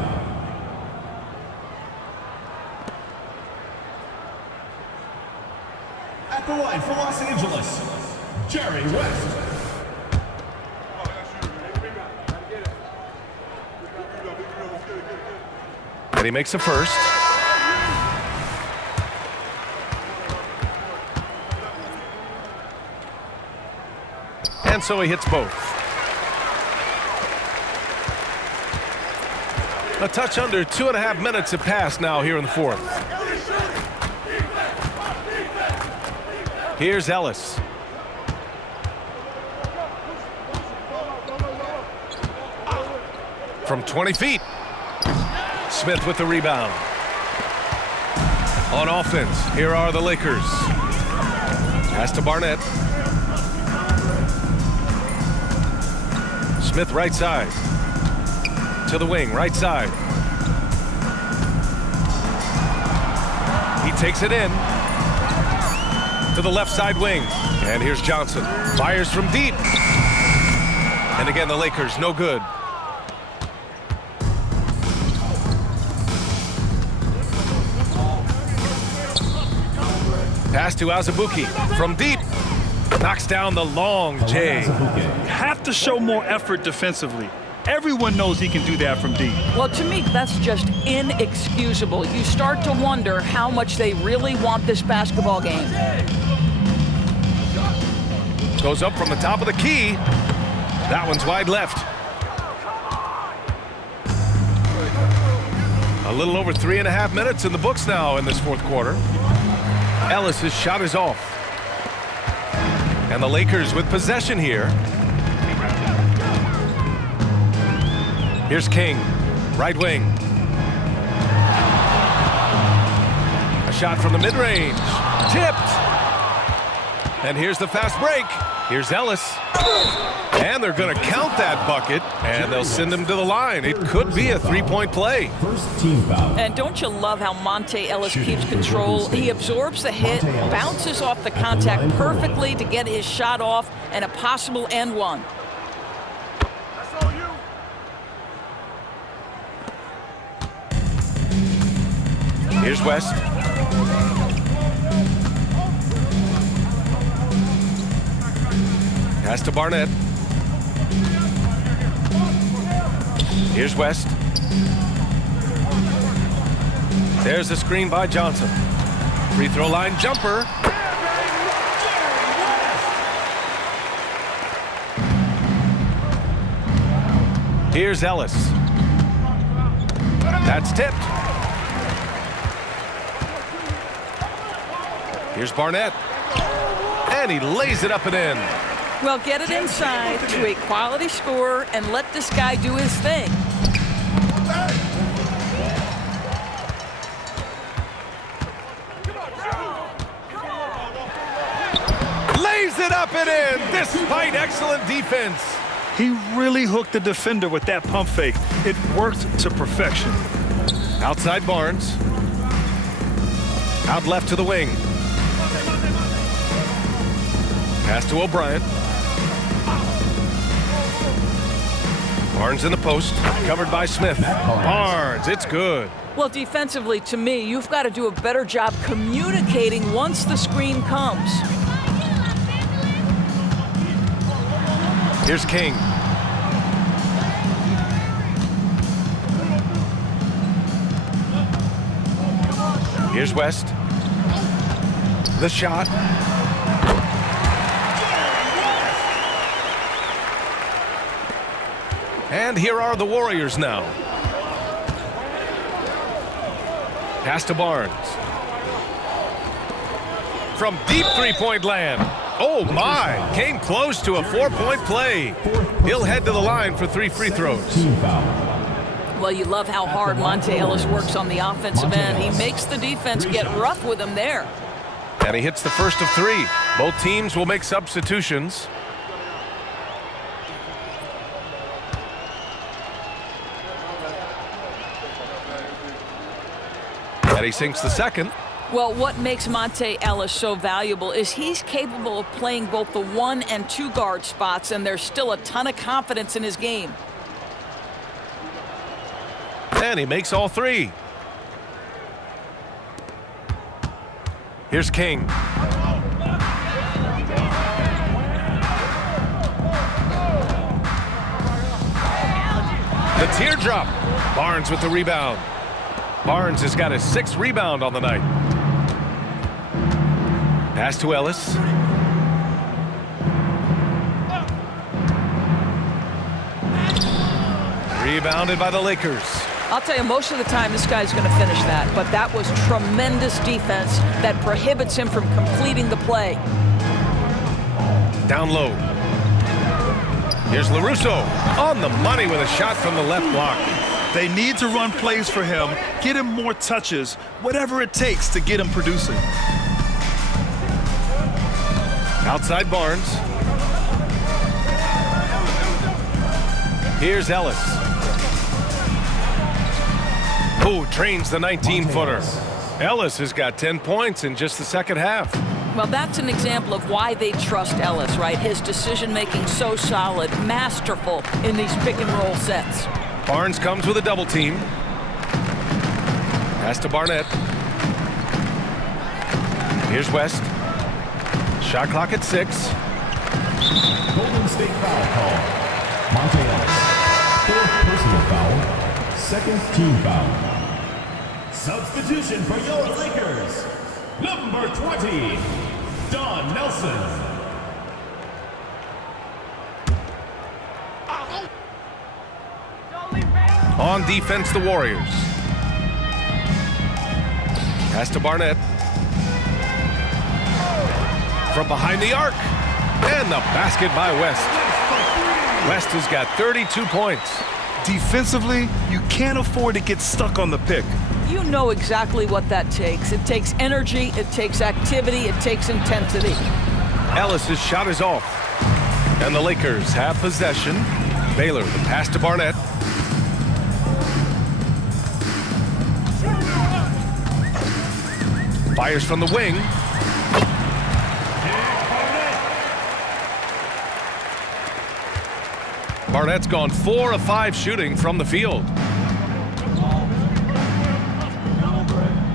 At the line for Los Angeles, Jerry West. And he makes the first. And so he hits both. A touch under 2.5 minutes have passed now here in the fourth. Here's Ellis. From 20 feet. Smith with the rebound. On offense, here are the Lakers. Pass to Barnett. Smith right side. To the wing, right side. He takes it in. To the left side wing. And here's Johnson. Fires from deep. And again, the Lakers, no good. Pass to Azubuike from deep. Knocks down the long J. You have to show more effort defensively. Everyone knows he can do that from deep. Well, to me, that's just inexcusable. You start to wonder how much they really want this basketball game. Goes up from the top of the key. That one's wide left. A little over 3.5 minutes in the books now in this fourth quarter. Ellis' shot is off. And the Lakers with possession here. Here's King, right wing. A shot from the mid-range. Tipped. And here's the fast break. Here's Ellis. And they're going to count that bucket, and they'll send him to the line. It could be a three-point play. First team foul. And don't you love how Monte Ellis keeps control? He absorbs the hit, bounces off the contact perfectly to get his shot off, and a possible and one. Here's West. Pass to Barnett. Here's West. There's a screen by Johnson. Free throw line jumper. Here's Ellis. That's tipped. Here's Barnett. And he lays it up and in. Well, get it inside to a quality scorer and let this guy do his thing. Lays it up and in despite excellent defense. He really hooked the defender with that pump fake. It worked to perfection. Outside Barnes. Out left to the wing. Pass to O'Brien. Barnes in the post, covered by Smith. Barnes, it's good. Well, defensively, to me, you've got to do a better job communicating once the screen comes. Here's King. Here's West. The shot. And here are the Warriors now. Pass to Barnes. From deep three-point land. Oh my, came close to a 4-point play. He'll head to the line for 3 free throws. Team foul. Well, you love how hard Monte Ellis works on the offensive end. He makes the defense get rough with him there. And he hits the first of 3. Both teams will make substitutions. And he sinks the second. Well, what makes Monte Ellis so valuable is he's capable of playing both the 1 and 2 guard spots, and there's still a ton of confidence in his game. And he makes all 3. Here's King. The teardrop. Barnes with the rebound. Barnes has got his 6th rebound on the night. Pass to Ellis. Rebounded by the Lakers. I'll tell you, most of the time this guy's going to finish that, but that was tremendous defense that prohibits him from completing the play. Down low. Here's LaRusso on the money with a shot from the left block. They need to run plays for him, get him more touches, whatever it takes to get him producing. Outside Barnes. Here's Ellis. Oh, trains the 19-footer. Ellis has got 10 points in just the second half. Well, that's an example of why they trust Ellis, right? His decision-making so solid, masterful in these pick-and-roll sets. Barnes comes with a double team. Pass to Barnett. Here's West. Shot clock at 6. Golden State foul call. Monte Ellis. 4th personal foul. 2nd team foul. Substitution for your Lakers. Number 20, Don Nelson. On defense, the Warriors. Pass to Barnett. From behind the arc. And the basket by West. West has got 32 points. Defensively, you can't afford to get stuck on the pick. You know exactly what that takes. It takes energy, it takes activity, it takes intensity. Ellis' shot is off. And the Lakers have possession. Baylor, the pass to Barnett. Fires from the wing. Barnett's gone 4 of 5 shooting from the field.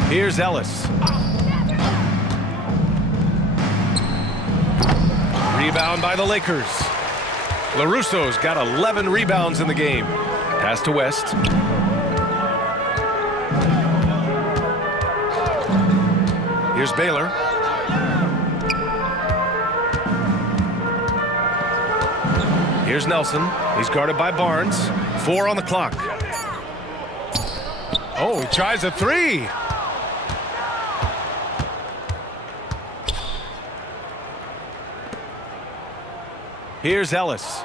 Here's Ellis. Rebound by the Lakers. LaRusso's got 11 rebounds in the game. Pass to West. Here's Baylor. Here's Nelson. He's guarded by Barnes. 4 on the clock. Oh, he tries a 3. Here's Ellis.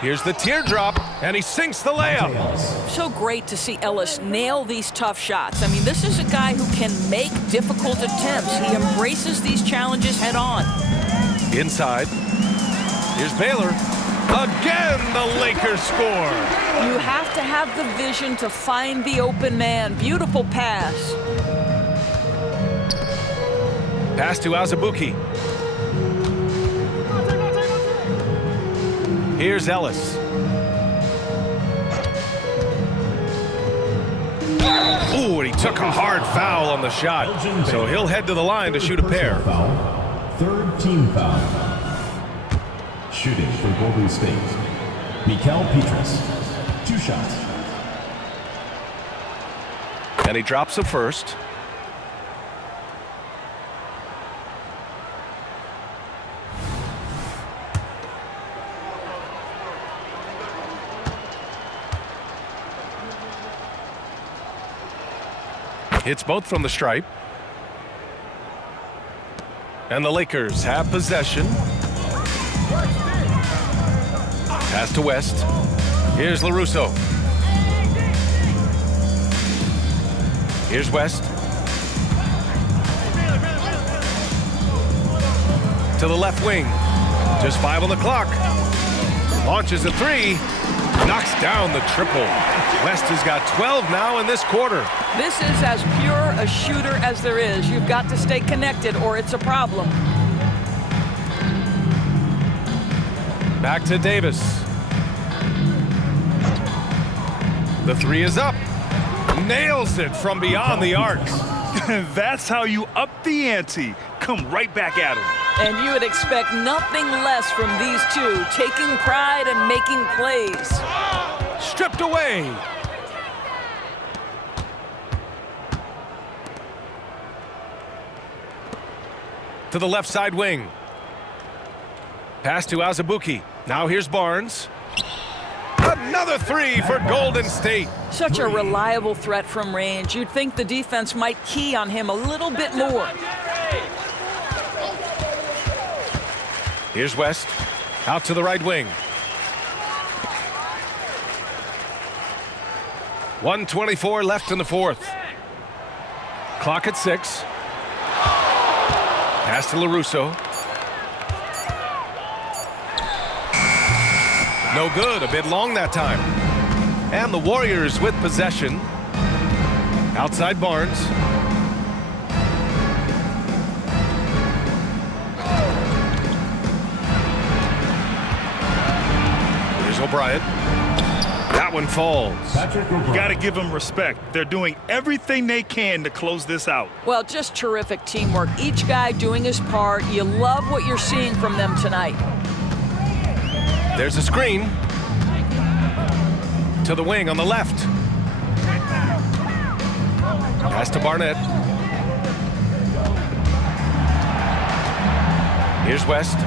Here's the teardrop, and he sinks the layup. So great to see Ellis nail these tough shots. I mean, this is a guy who can make difficult attempts. He embraces these challenges head on. Inside. Here's Baylor. Again, the Lakers score. You have to have the vision to find the open man. Beautiful pass. Pass to Azubuike. Here's Ellis. Ooh, and he took a hard foul on the shot. So he'll head to the line to shoot a pair. Foul. 3rd team foul. Shooting for Golden State. Mikel Petrus. 2 shots. And he drops the first. Hits both from the stripe. And the Lakers have possession. Pass to West. Here's LaRusso. Here's West. To the left wing. Just 5 on the clock. Launches a 3. Knocks down the triple. West has got 12 now in this quarter. This is as pure a shooter as there is. You've got to stay connected or it's a problem. Back to Davis. The 3 is up. Nails it from beyond the arc. That's how you up the ante. Come right back at him. And you would expect nothing less from these two, taking pride and making plays. Stripped away. To the left side wing. Pass to Azubuike. Now here's Barnes. another three for Golden State. Such a reliable threat from range. You'd think the defense might key on him a little bit more. Here's West, out to the right wing. 1:24 left in the fourth. Clock at 6. Pass to LaRusso. No good, a bit long that time. And the Warriors with possession. Outside Barnes. Here's O'Brien. That one falls. You got to give them respect. They're doing everything they can to close this out. Well, just terrific teamwork. Each guy doing his part. You love what you're seeing from them tonight. There's a screen. To the wing on the left. Pass to Barnett. Here's West.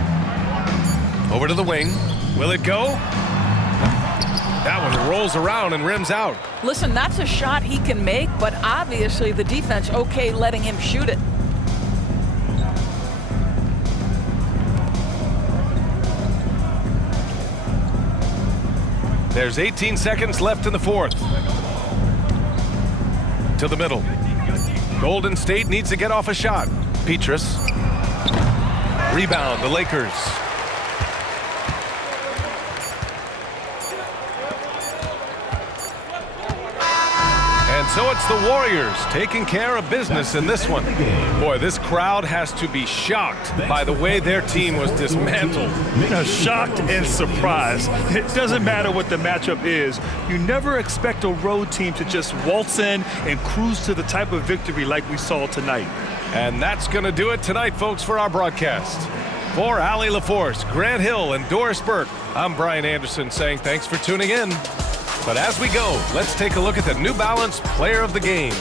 Over to the wing. Will it go? That one rolls around and rims out. Listen, that's a shot he can make, but obviously the defense okay letting him shoot it. There's 18 seconds left in the fourth. To the middle. Golden State needs to get off a shot. Petrus. Rebound, the Lakers. And so it's the Warriors taking care of business in this one. Boy, this crowd has to be shocked by the way their team was dismantled. Shocked and surprised. It doesn't matter what the matchup is. You never expect a road team to just waltz in and cruise to the type of victory like we saw tonight. And that's going to do it tonight, folks, for our broadcast. For Allie LaForce, Grant Hill, and Doris Burke, I'm Brian Anderson saying thanks for tuning in. But as we go, let's take a look at the New Balance Player of the Game.